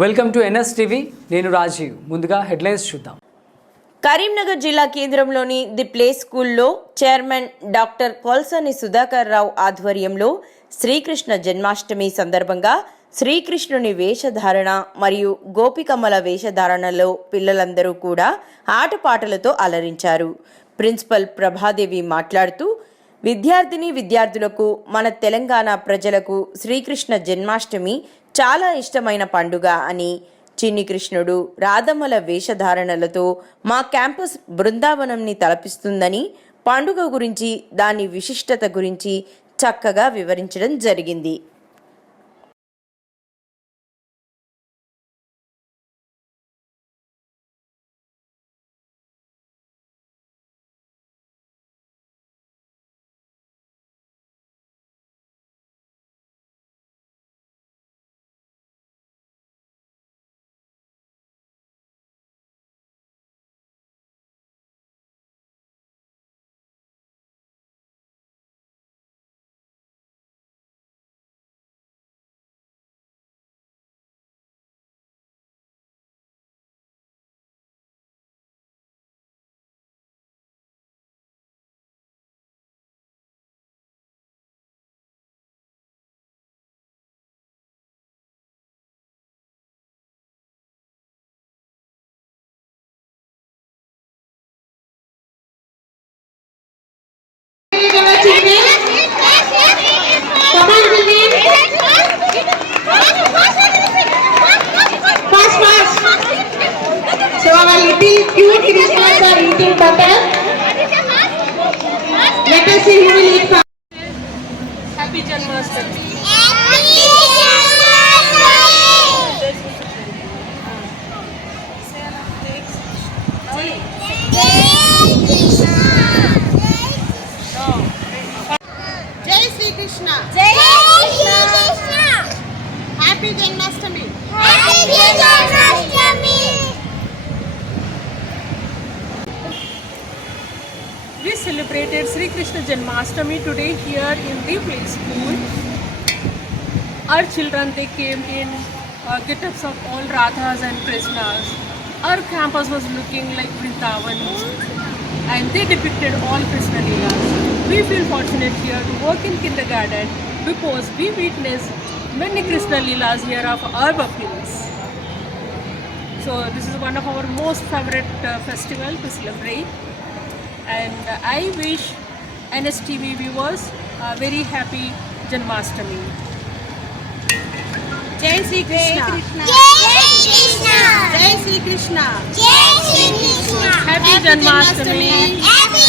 Welcome to NS TV. నేను రాజీవ్. ముందుగా headlines చూద్దాం. కరీంనగర్ జిల్లా కేంద్రంలోని ది ప్లే స్కూల్లో చైర్మన్ డాక్టర్ కొల్సని సుధాకర్ రావు ఆధ్వర్యంలో శ్రీకృష్ణ జన్మాష్టమి సందర్భంగా శ్రీకృష్ణుని వేషధారణ మరియు గోపికమ్మల వేషధారణలో పిల్లలందరూ కూడా ఆటపాటలతో అలరించారు. ప్రిన్సిపల్ ప్రభాదేవి మాట్లాడుతూ విద్యార్థిని విద్యార్థులకు మన తెలంగాణ ప్రజలకు శ్రీకృష్ణ జన్మాష్టమి చాలా ఇష్టమైన పండుగ అని చిన్ని కృష్ణుడు రాధమ్మల వేషధారణలతో మా క్యాంపస్ బృందావనంని తలపిస్తుందని పండుగ గురించి దాని విశిష్టత గురించి చక్కగా వివరించడం జరిగింది. Krishnas are eating. Let us see who will eat first. Happy Janmashtami. Jai Sri Krishna. Happy Janmashtami. We celebrated Sri Krishna Janmashtami today here in the play school. Our children they came in uh, get-ups of all Radhas and Krishnas. Our campus was looking like Vrindavan and they depicted all Krishna Leelas. We feel fortunate here to work in kindergarten because we witness many Krishna Leelas here of our pupils. So this is one of our most favorite uh, festival to celebrate and I wish NSTV viewers a very happy Janmashtami. Jai Sri Krishna. Jai Sri Krishna. Happy Janmashtami. Happy